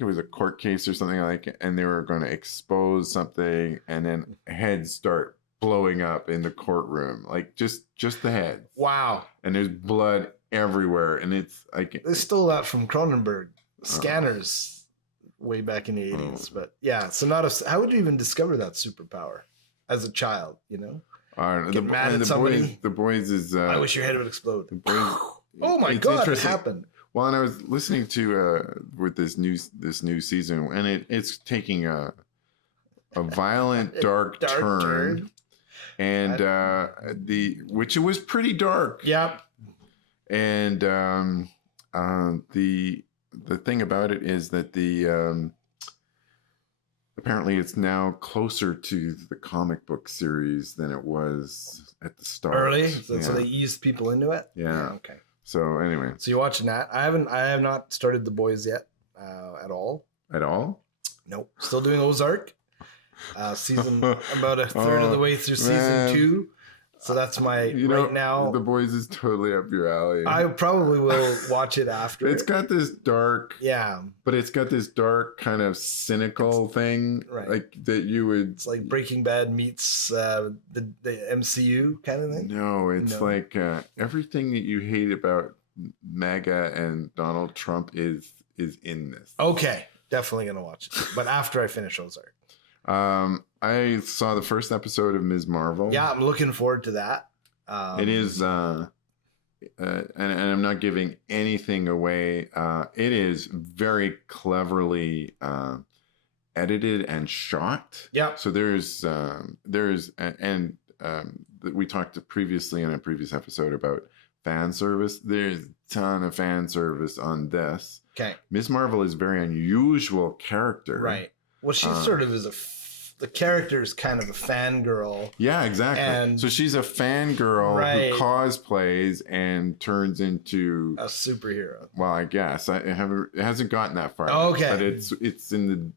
it was a court case or something like, and they were going to expose something, and then heads start blowing up in the courtroom, like just the heads. Wow. And there's blood everywhere, and it's like they stole that from Cronenberg Scanners way back in the 80s. But yeah, so how would you even discover that superpower as a child? You know, get mad at somebody. The Boys is. I wish your head would explode. The Boys. Oh my God! It happened. Well, and I was listening to with this new season, and it's taking a violent dark turn. And which it was pretty dark. Yep. And the thing about it is that apparently it's now closer to the comic book series than it was at the start. Early, so they eased people into it. Yeah. Okay. So anyway. So you're watching that? I have not started The Boys yet, at all. At all? Nope. Still doing Ozark. Season about a third of the way through season 2, so that's my now. The Boys is totally up your alley. I probably will watch it after. It's got this dark, but it's got this dark kind of cynical thing, right? Like that you would. It's like Breaking Bad meets the MCU kind of thing. No, it's like everything that you hate about MAGA and Donald Trump is in this. Okay, definitely gonna watch it, but after I finish Ozark. I saw the first episode of Ms. Marvel. Yeah, I'm looking forward to that. It is, and I'm not giving anything away. It is very cleverly edited and shot. Yeah. So we talked previously in a previous episode about fan service. There's a ton of fan service on this. Okay. Ms. Marvel is a very unusual character. Right. Well, she sort of is the character is kind of a fangirl. Yeah, exactly. And so she's a fangirl who cosplays and turns into a superhero. Well, I guess it hasn't gotten that far. Okay. But it's in the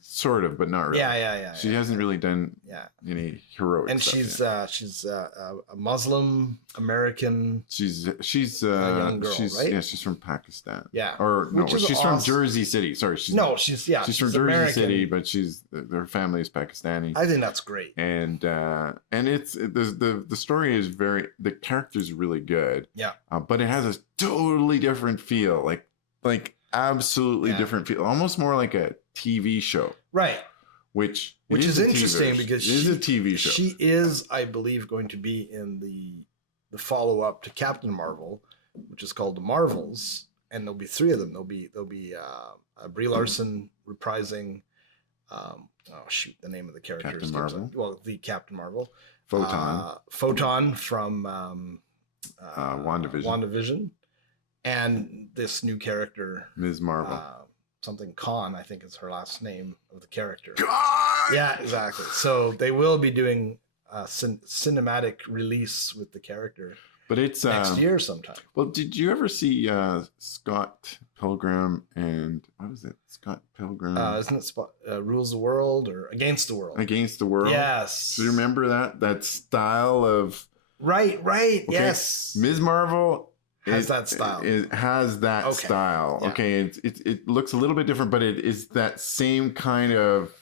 sort of, but not really. Yeah. She hasn't really done any heroic and stuff. She's a Muslim American. She's a young girl, right? Yeah, she's from Pakistan. Yeah, she's from Jersey City. Sorry, she's from Jersey American. City, but her family is Pakistani. I think that's great. And it's the story is the character's really good. Yeah, but it has a totally different feel, like absolutely different feel, almost more like a TV show, right? Which is interesting because it is a TV show. She is, I believe, going to be in the follow up to Captain Marvel, which is called The Marvels, and there'll be 3 of them. There'll be Brie Larson reprising. The name of the character. Captain Marvel. The Captain Marvel. Photon from WandaVision. WandaVision, and this new character, Ms. Marvel. Something Khan, I think is her last name of the character. God! Yeah, exactly. So they will be doing a cinematic release with the character, but it's next year sometime. Well, did you ever see Scott Pilgrim and what was it? Scott Pilgrim? Isn't it Rules the World or Against the World? Against the World. Yes. Do you remember that style of? Right. Okay. Yes. Ms. Marvel. Has that style. It has that style. Yeah. Okay, it looks a little bit different, but it is that same kind of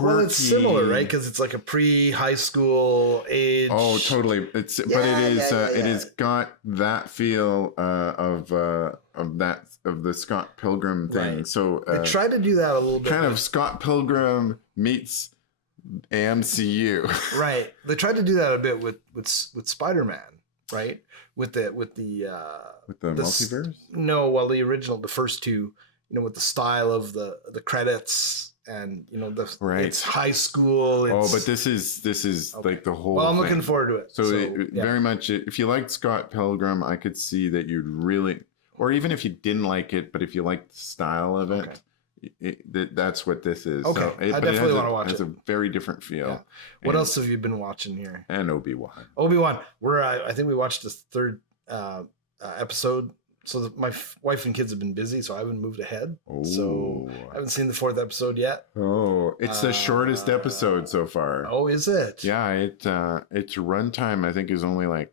quirky. Well, it's similar, right? Because it's like a pre-high school age. Oh, totally. But it has got that feel of the Scott Pilgrim thing. Right. So they try to do that a little bit. Kind of Scott Pilgrim meets AMCU. Right. They tried to do that a bit with Spider-Man, right? With the multiverse? No, well, the original, the first two, with the style of the credits and it's high school. But this is okay. Like the whole. Well, I'm thing. looking forward to it. So very much, if you liked Scott Pilgrim, I could see that you'd really, or even if you didn't like it, but if you liked the style of it. Okay. That's what this is. Okay, so I definitely want to watch it. It's a very different feel. Yeah. What else have you been watching here? And Obi-Wan. I think we watched the third episode. So my wife and kids have been busy, so I haven't moved ahead. Oh. So I haven't seen the fourth episode yet. Oh, it's the shortest episode so far. Oh, is it? Yeah, its runtime I think is only like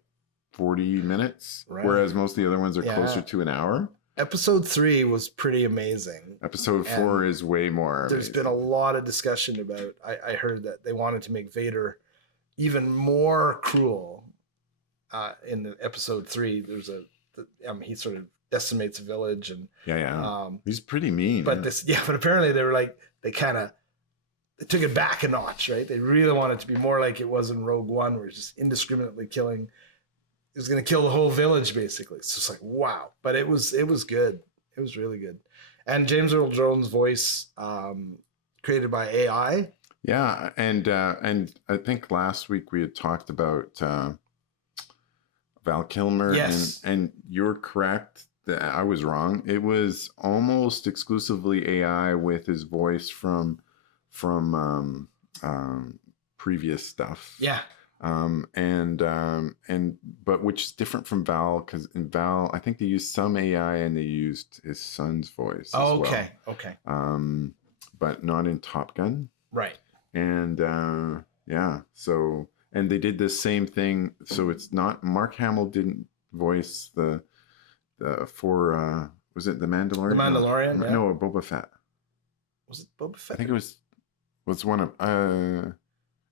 40 minutes, right. Whereas most of the other ones are closer to an hour. Episode 3 was pretty amazing. Episode 4 is way more There's been a lot of discussion about, I heard that they wanted to make Vader even more cruel in the episode 3. He sort of decimates a village and he's pretty mean. But but apparently they were like, they took it back a notch, right? They really wanted it to be more like it was in Rogue One, where it's just indiscriminately killing. It was going to kill the whole village, basically. It's just like, wow. But it was good. It was really good. And James Earl Jones' voice, created by AI. Yeah, and I think last week we had talked about Val Kilmer. Yes. And you're correct that I was wrong. It was almost exclusively AI with his voice from previous stuff. Yeah. But which is different from Val, because in Val I think they used some AI and they used his son's voice as well. Okay. But not in Top Gun, right? And so and they did the same thing, so it's not Mark Hamill didn't voice the was it the Mandalorian? No, Boba Fett. Was it Boba Fett? I think it was one of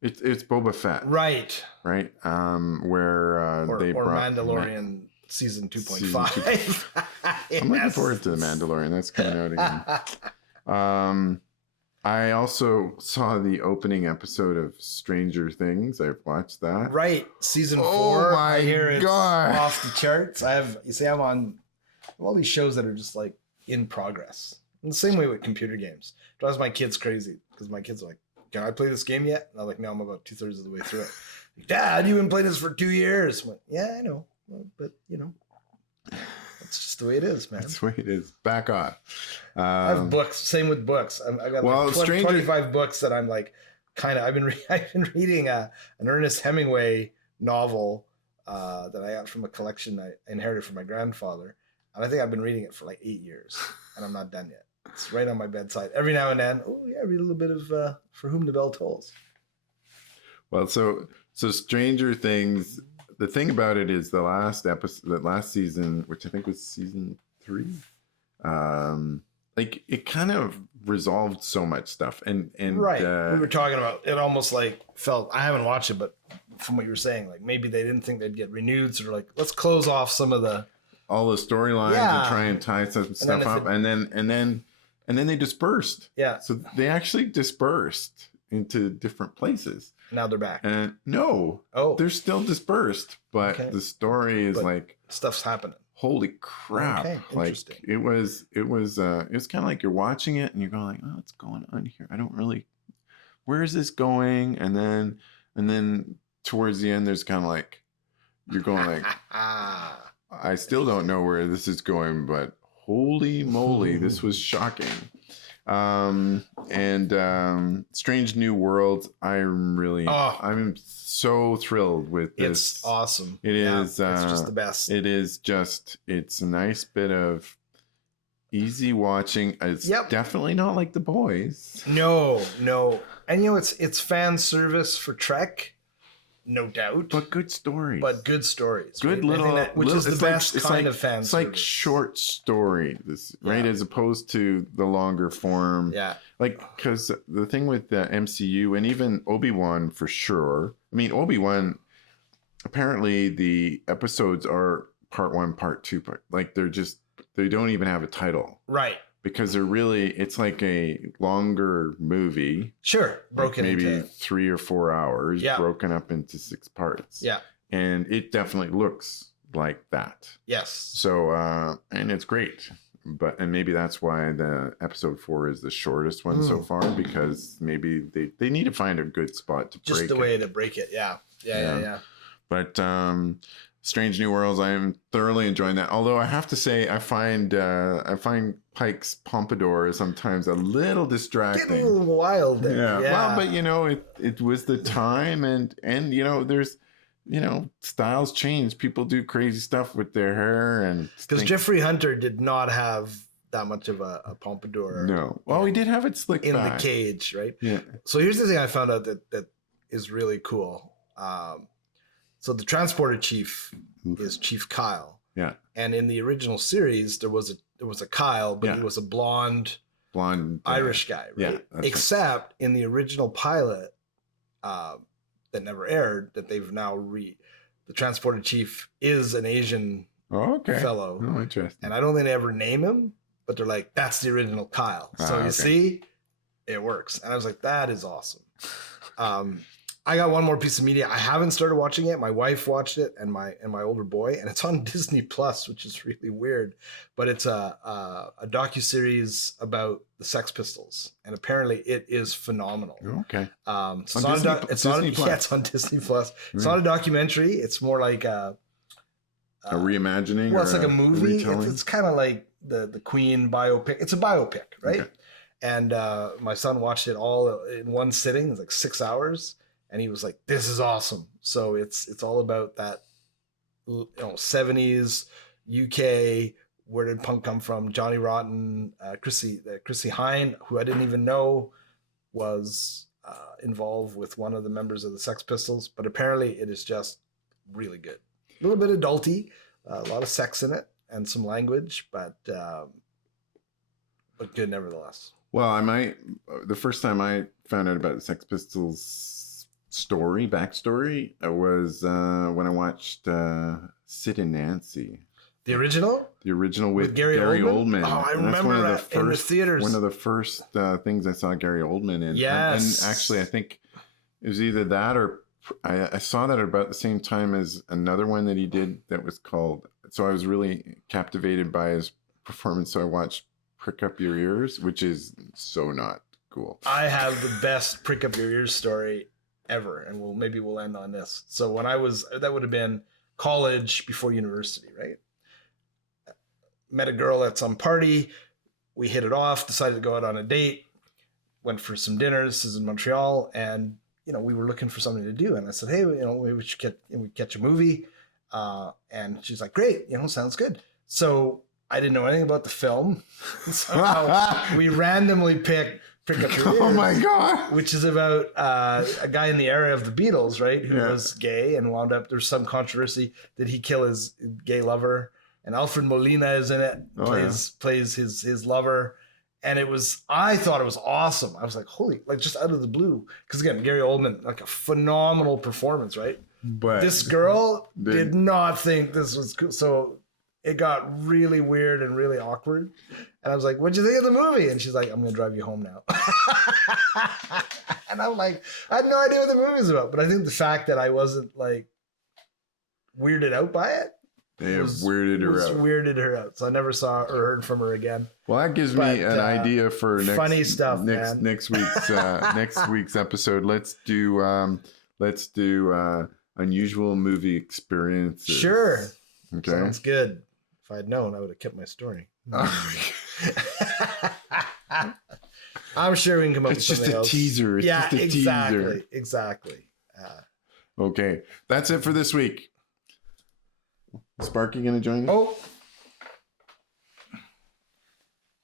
It's Boba Fett, right? Where they brought Mandalorian season 2.5. I'm looking forward to the Mandalorian. That's coming out again. I also saw the opening episode of Stranger Things. I've watched that. Right, season 4. Oh my God! Off the charts. I'm on all these shows that are just like in progress. In the same way with computer games, it drives my kids crazy because my kids are like, "Can I play this game yet?" And I'm like, "No, I'm about 2/3 of the way through it." Like, Dad, you've been playing this for 2 years. I'm like, yeah, I know, but that's just the way it is, man. That's the way it is. Back off. I have books. Same with books. I got 25 books that I'm like, I've been reading an Ernest Hemingway novel that I got from a collection I inherited from my grandfather, and I think I've been reading it for like 8 years, and I'm not done yet. It's right on my bedside. Every now and then, read a little bit of For Whom the Bell Tolls. Well, so Stranger Things, the thing about it is the last season, which I think was season 3, like it kind of resolved so much stuff. And right. We were talking about it almost like felt, I haven't watched it, but from what you were saying, like maybe they didn't think they'd get renewed. So they're like, let's close off some of all the storylines and try and tie some stuff up. And then they dispersed. Yeah. So they actually dispersed into different places. Now they're back. And no. Oh. They're still dispersed, but the story is like stuff's happening. Holy crap. Okay. Interesting. Like it was kind of like you're watching it and you're going like, oh, what's going on here? Where is this going? And then towards the end, there's kind of like, you're going like, I still don't know where this is going, but holy moly, this was shocking. Strange New Worlds, I'm so thrilled with this. It's awesome. It is. It's just the best. It's a nice bit of easy watching. It's definitely not like The Boys. No. And it's fan service for Trek, no doubt. But good stories. But good stories. Good right? little, which is the best kind of fan It's like service. short story, right? As opposed to the longer form. Yeah. Like, because the thing with the MCU and even Obi-Wan for sure. I mean, Obi-Wan, apparently the episodes are part 1, part 2. Like, they don't even have a title. Right. Because they're really, it's like a longer movie. Sure. Broken like maybe into 3 or 4 hours, Yeah. broken up into 6 parts. Yeah. And it definitely looks like that. Yes. So, and it's great. And maybe that's why the episode 4 is the shortest one so far, because maybe they need to find a good spot to break it. Just the way to break it. Yeah. But Strange New Worlds, I am thoroughly enjoying that. Although I have to say, I find Pike's pompadour sometimes a little distracting. Getting a little wild there. Yeah. Well, but it was the time, and there's styles change. People do crazy stuff with their hair, and because Jeffrey Hunter did not have that much of a pompadour. No. Well, he did have it slicked in back. the cage, right? Yeah. So here's the thing I found out that is really cool. So the transporter chief is Chief Kyle. Yeah. And in the original series, there was a Kyle, but he was a blonde Irish guy, right? Yeah. Except in the original pilot that never aired, that they've now the transporter chief is an Asian fellow. Oh, interesting. And I don't think they ever name him, but they're like, that's the original Kyle. So you see, it works. And I was like, that is awesome. I got one more piece of media. I haven't started watching it. My wife watched it, and my older boy, and it's on Disney Plus, which is really weird. But it's a docuseries about the Sex Pistols, and apparently it is phenomenal. Okay. It's on Disney Plus. It's not a documentary. It's more like a reimagining. Well, it's like a movie. It's kind of like the Queen biopic. It's a biopic, right? Okay. And my son watched it all in one sitting. It's like 6 hours. And he was like, "This is awesome." So it's all about that, 70s UK. Where did punk come from? Johnny Rotten, Chrissy Hine, who I didn't even know was involved with one of the members of the Sex Pistols. But apparently, it is just really good. A little bit adulty, a lot of sex in it, and some language, but good nevertheless. Well, the first time I found out about the Sex Pistols backstory was when I watched Sid and Nancy. The original? The original with Gary Oldman. Oh, I remember that in the theaters. One of the first things I saw Gary Oldman in. Yes. And actually, I think it was either that or I saw that at about the same time as another one that he did that was called. So I was really captivated by his performance. So I watched Prick Up Your Ears, which is so not cool. I have the best Prick Up Your Ears story ever, and maybe we'll end on this. So when that would have been college before university, right? Met a girl at some party, we hit it off, decided to go out on a date, went for some dinners. This is in Montreal, and we were looking for something to do, and I said, hey, maybe we should catch a movie, and she's like, great, sounds good. So I didn't know anything about the film. Somehow we randomly picked Prick Up Your Ears. Oh my God. Which is about a guy in the era of the Beatles, right? Who was gay and wound up, there's some controversy. Did he kill his gay lover? And Alfred Molina is in it, plays his lover. And I thought it was awesome. I was like, holy, like just out of the blue. Because again, Gary Oldman, like a phenomenal performance, right? But this girl did not think this was cool. So it got really weird and really awkward. And I was like, what'd you think of the movie? And she's like, I'm going to drive you home now. And I'm like, I had no idea what the movie's about. But I think the fact that I wasn't like weirded out by it. Weirded her out. So I never saw or heard from her again. Well, that gives me an idea for funny stuff, next week's episode. Let's do unusual movie experiences. Sure. Okay. Sounds good. If I'd known, I would have kept my story. I'm sure we can come up with something else. It's just a teaser. Exactly. Okay. That's it for this week. Sparky gonna join us? Oh.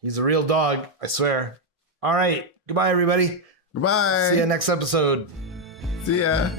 He's a real dog, I swear. All right. Goodbye, everybody. Goodbye. See you next episode. See ya.